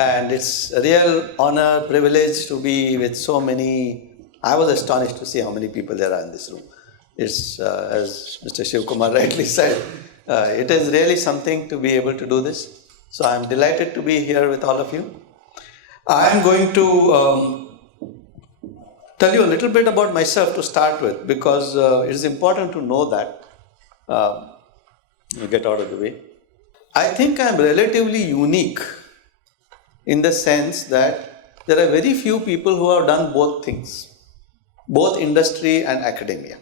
And it's a real honor, privilege to be with so many. I was astonished to see how many people there are in this room. It's, as Mr. Shiv Kumar rightly said, it is really something to be able to do this. So I'm delighted to be here with all of you. I'm going to tell you a little bit about myself to start with, because it is important to know that. You get out of the way. I think I'm relatively unique in the sense that there are very few people who have done both things, both industry and academia.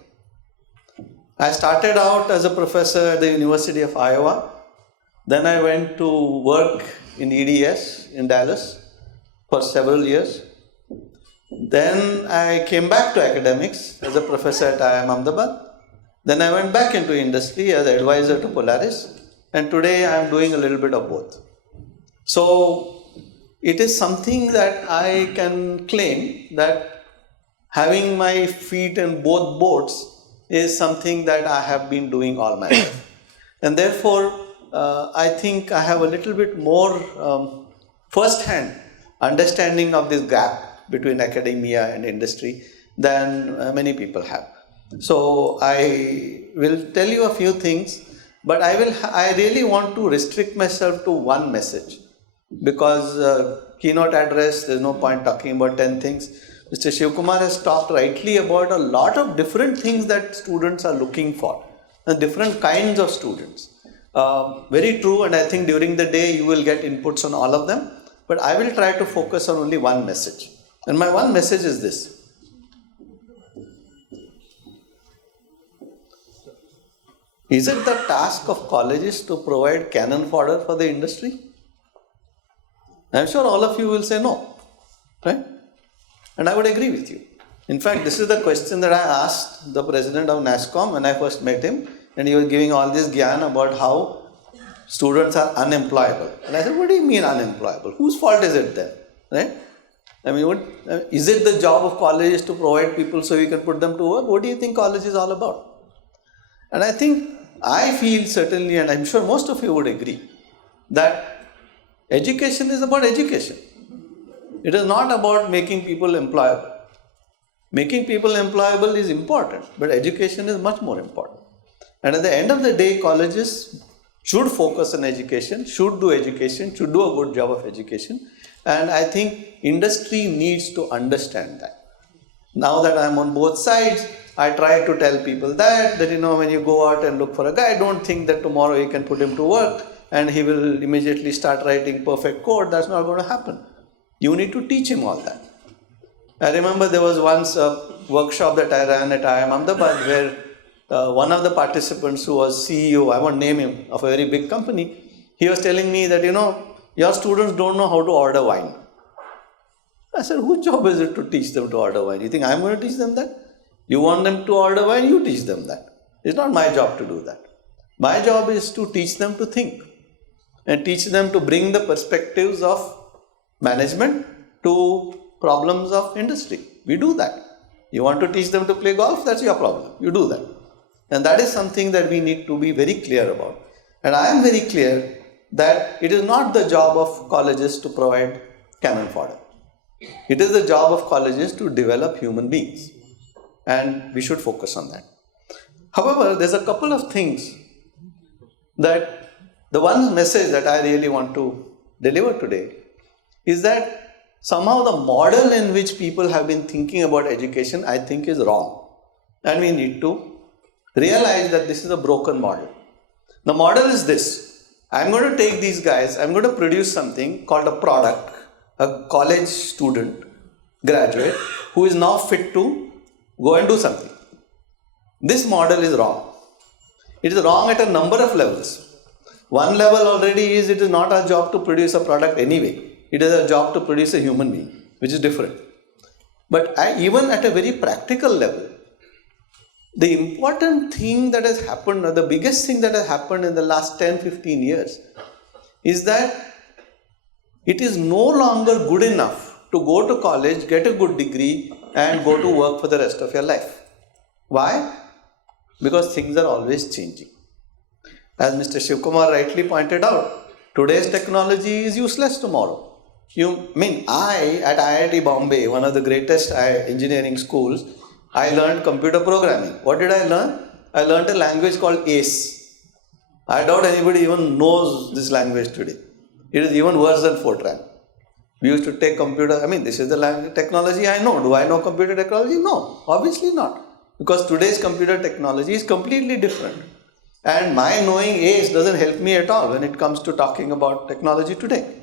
I started out as a professor at the University of Iowa. Then I went to work in EDS in Dallas for several years. Then I came back to academics as a professor at IIM Ahmedabad. Then I went back into industry as advisor to Polaris, and today I am doing a little bit of both. So it is something that I can claim that having my feet in both boats is something that I have been doing all my life. And therefore, I think I have a little bit more first-hand understanding of this gap between academia and industry than many people have. So I will tell you a few things, but I really want to restrict myself to one message, because keynote address, there's no point talking about 10 things. Mr. Shiv Kumar has talked rightly about a lot of different things that students are looking for, and different kinds of students. Very true, and I think during the day you will get inputs on all of them, but I will try to focus on only one message. And my one message is this. Is it the task of colleges to provide cannon fodder for the industry? I'm sure all of you will say no, right? And I would agree with you. In fact, this is the question that I asked the president of NASSCOM when I first met him, and he was giving all this gyan about how students are unemployable. And I said, what do you mean unemployable? Whose fault is it then, right? I mean, is it the job of colleges to provide people so you can put them to work? What do you think college is all about? And I feel certainly, and I'm sure most of you would agree, that education is about education. It is not about making people employable. Making people employable is important, but education is much more important. And at the end of the day, colleges should focus on education, should do a good job of education. And I think industry needs to understand that. Now that I'm on both sides, I try to tell people that when you go out and look for a guy, don't think that tomorrow you can put him to work and he will immediately start writing perfect code. That's not going to happen. You need to teach him all that. I remember there was once a workshop that I ran at IIM Ahmedabad where one of the participants who was CEO, I won't name him, of a very big company, he was telling me that, your students don't know how to order wine. I said, whose job is it to teach them to order wine? You think I'm going to teach them that? You want them to order wine, you teach them that. It's not my job to do that. My job is to teach them to think and teach them to bring the perspectives of management to problems of industry. We do that. You want to teach them to play golf? That's your problem. You do that. And that is something that we need to be very clear about. And I am very clear that it is not the job of colleges to provide cannon fodder. It is the job of colleges to develop human beings. And we should focus on that. However, there's a couple of things that the one message that I really want to deliver today is that somehow the model in which people have been thinking about education, I think, is wrong. And we need to realize that this is a broken model. The model is this. I'm going to take these guys, I'm going to produce something called a product, a college student, graduate, who is now fit to go and do something. This model is wrong. It is wrong at a number of levels. One level already is it is not our job to produce a product anyway. It is our job to produce a human being, which is different. But even at a very practical level, the important thing that has happened, or the biggest thing that has happened in the last 10-15 years, is that it is no longer good enough to go to college, get a good degree, and go to work for the rest of your life. Why? Because things are always changing. As Mr. Shiv Kumar rightly pointed out, today's technology is useless tomorrow. I at IIT Bombay, one of the greatest engineering schools, I learned computer programming. What did I learn? I learned a language called ACE. I doubt anybody even knows this language today. It is even worse than Fortran. We used to take computer, this is the language technology I know. Do I know computer technology? No, obviously not. Because today's computer technology is completely different. And my knowing ACE doesn't help me at all when it comes to talking about technology today.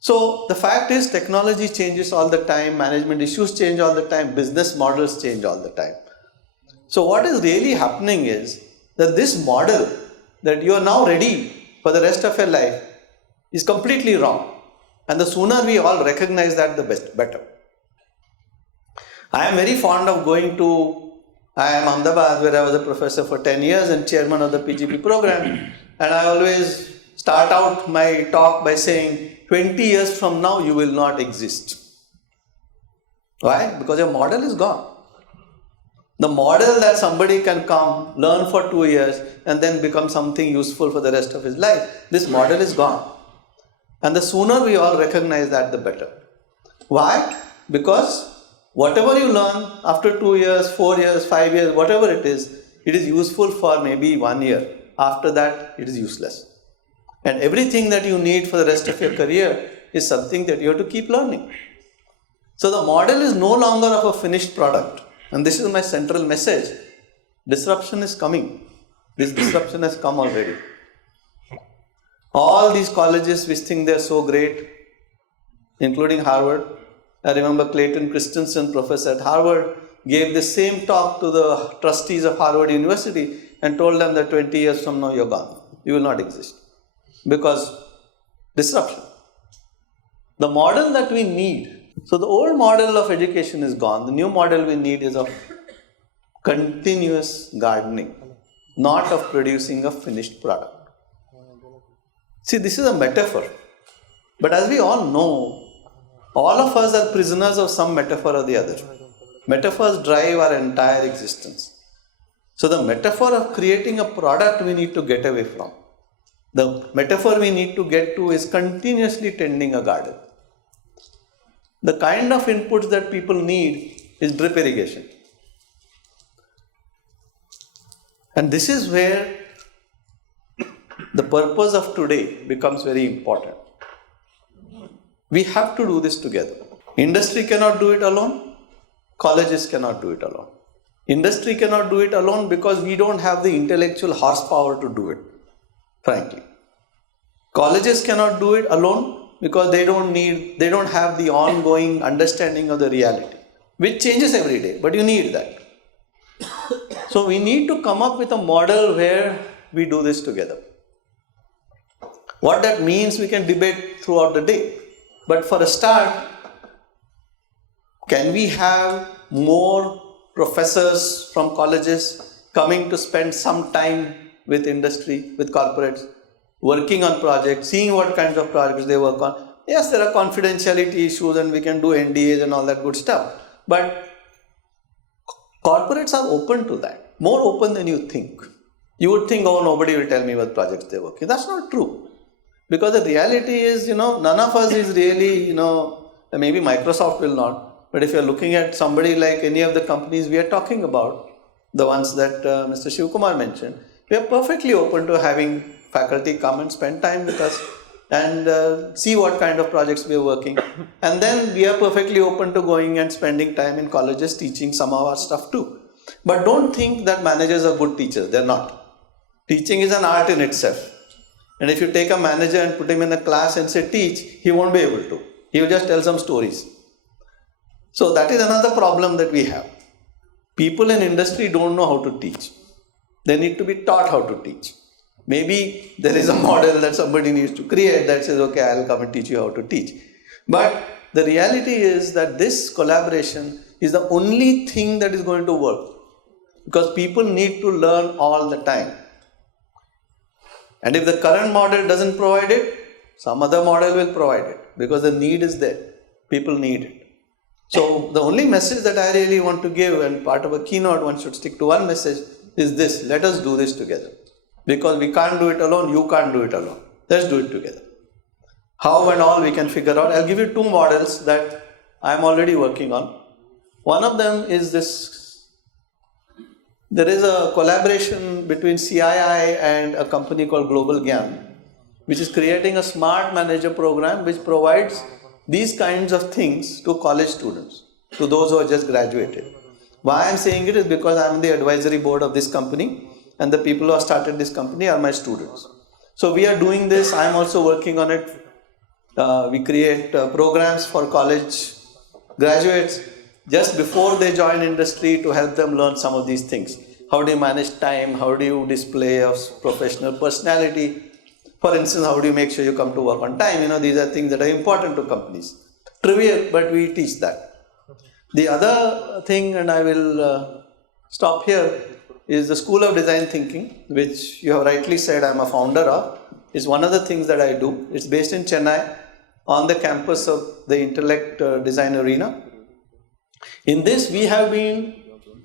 So the fact is, technology changes all the time, management issues change all the time, business models change all the time. So what is really happening is that this model that you are now ready for the rest of your life is completely wrong. And the sooner we all recognize that, the better. I am very fond of going to Ahmedabad, where I was a professor for 10 years and chairman of the PGP program. And I always start out my talk by saying, 20 years from now, you will not exist. Why? Because your model is gone. The model that somebody can come, learn for 2 years, and then become something useful for the rest of his life, this model is gone. And the sooner we all recognize that, the better. Why? Because whatever you learn after 2 years, 4 years, 5 years, whatever it is useful for maybe 1 year. After that, it is useless. And everything that you need for the rest of your career is something that you have to keep learning. So the model is no longer of a finished product. And this is my central message. Disruption is coming. This disruption has come already. All these colleges which think they are so great, including Harvard. I remember Clayton Christensen, professor at Harvard, gave the same talk to the trustees of Harvard University and told them that 20 years from now you're gone. You will not exist. Because disruption. The model that we need, so the old model of education is gone. The new model we need is of continuous gardening, not of producing a finished product. See, this is a metaphor. But as we all know, all of us are prisoners of some metaphor or the other. Metaphors drive our entire existence. So the metaphor of creating a product we need to get away from. The metaphor we need to get to is continuously tending a garden. The kind of inputs that people need is drip irrigation. And this is where the purpose of today becomes very important. We have to do this together. Industry cannot do it alone. Colleges cannot do it alone. Industry cannot do it alone because we don't have the intellectual horsepower to do it, frankly. Colleges cannot do it alone because they don't have the ongoing understanding of the reality, which changes every day, but you need that. So we need to come up with a model where we do this together. What that means we can debate throughout the day. But for a start, can we have more professors from colleges coming to spend some time with industry, with corporates, working on projects, seeing what kinds of projects they work on? Yes, there are confidentiality issues and we can do NDAs and all that good stuff. But corporates are open to that, more open than you think. You would think, oh, nobody will tell me what projects they work in. That's not true. Because the reality is, none of us is really, maybe Microsoft will not. But if you're looking at somebody like any of the companies we are talking about, the ones that Mr. Shivkumar mentioned, we are perfectly open to having faculty come and spend time with us and see what kind of projects we are working. And then we are perfectly open to going and spending time in colleges teaching some of our stuff too. But don't think that managers are good teachers. They're not. Teaching is an art in itself. And if you take a manager and put him in a class and say teach, he won't be able to. He will just tell some stories. So that is another problem that we have. People in industry don't know how to teach. They need to be taught how to teach. Maybe there is a model that somebody needs to create that says, okay, I'll come and teach you how to teach. But the reality is that this collaboration is the only thing that is going to work. Because people need to learn all the time. And if the current model doesn't provide it, some other model will provide it. Because the need is there. People need it. So the only message that I really want to give, and part of a keynote, one should stick to one message, is this: let us do this together. Because we can't do it alone, you can't do it alone. Let's do it together. how and all we can figure out. I'll give you two models that I'm already working on. One of them is this. There is a collaboration between CII and a company called Global Gyan, which is creating a smart manager program which provides these kinds of things to college students, to those who are just graduated. Why I'm saying it is because I'm on the advisory board of this company, and the people who have started this company are my students. So we are doing this. I'm also working on it. We create programs for college graduates just before they join industry to help them learn some of these things. How do you manage time? How do you display a professional personality? For instance, how do you make sure you come to work on time? These are things that are important to companies. Trivial, but we teach that. The other thing, and I will stop here, is the School of Design Thinking, which you have rightly said I'm a founder of. It's one of the things that I do. It's based in Chennai on the campus of the Intellect Design Arena. In this, we have been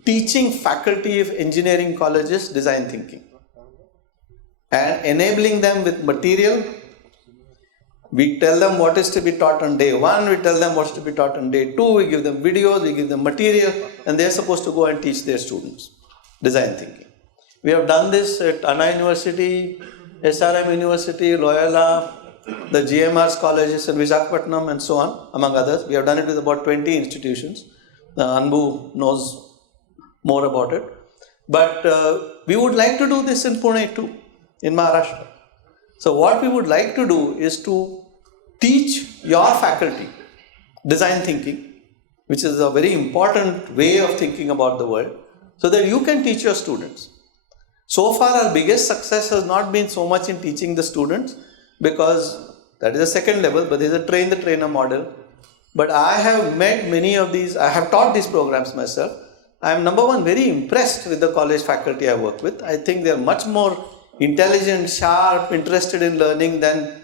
teaching faculty of engineering colleges design thinking and enabling them with material. We tell them what is to be taught on day 1, we tell them what is to be taught on day 2, we give them videos, we give them material, and they are supposed to go and teach their students design thinking. We have done this at Anna University, SRM University, Loyola, the GMR's colleges in Visakhapatnam, and so on, among others. We have done it with about 20 institutions. Anbu knows more about it. But we would like to do this in Pune too, in Maharashtra. So what we would like to do is to teach your faculty design thinking, which is a very important way of thinking about the world, so that you can teach your students. So far, our biggest success has not been so much in teaching the students, because that is the second level, but there is a train the trainer model. But I have met many of these, I have taught these programs myself. I am, number one, very impressed with the college faculty I work with. I think they are much more intelligent, sharp, interested in learning than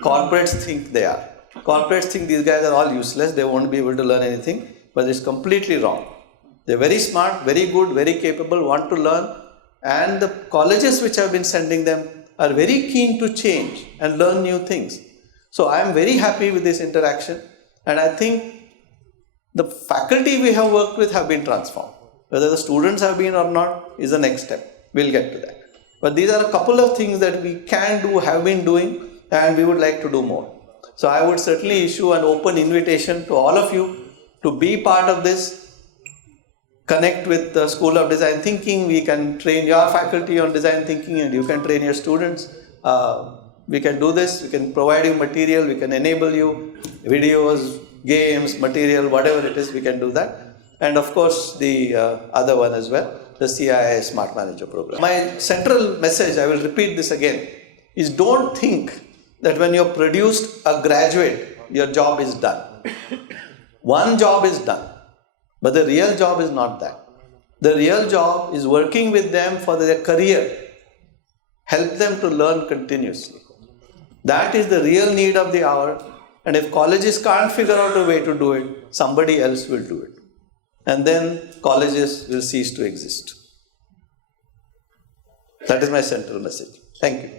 corporates think they are. Corporates think these guys are all useless, they won't be able to learn anything, but it's completely wrong. They're very smart, very good, very capable, want to learn, and the colleges which have been sending them are very keen to change and learn new things. So I am very happy with this interaction, and I think the faculty we have worked with have been transformed. Whether the students have been or not is the next step. We'll get to that. But these are a couple of things that we can do, have been doing, and we would like to do more. So I would certainly issue an open invitation to all of you to be part of this. Connect with the School of Design Thinking. We can train your faculty on design thinking, and you can train your students. We can do this. We can provide you material. We can enable you videos, games, material, whatever it is, we can do that. And of course, the other one as well, the CII Smart Manager Program. My central message, I will repeat this again, is don't think that when you're produced a graduate, your job is done. One job is done, but the real job is not that. The real job is working with them for their career, help them to learn continuously. That is the real need of the hour. And if colleges can't figure out a way to do it, somebody else will do it. And then colleges will cease to exist. That is my central message. Thank you.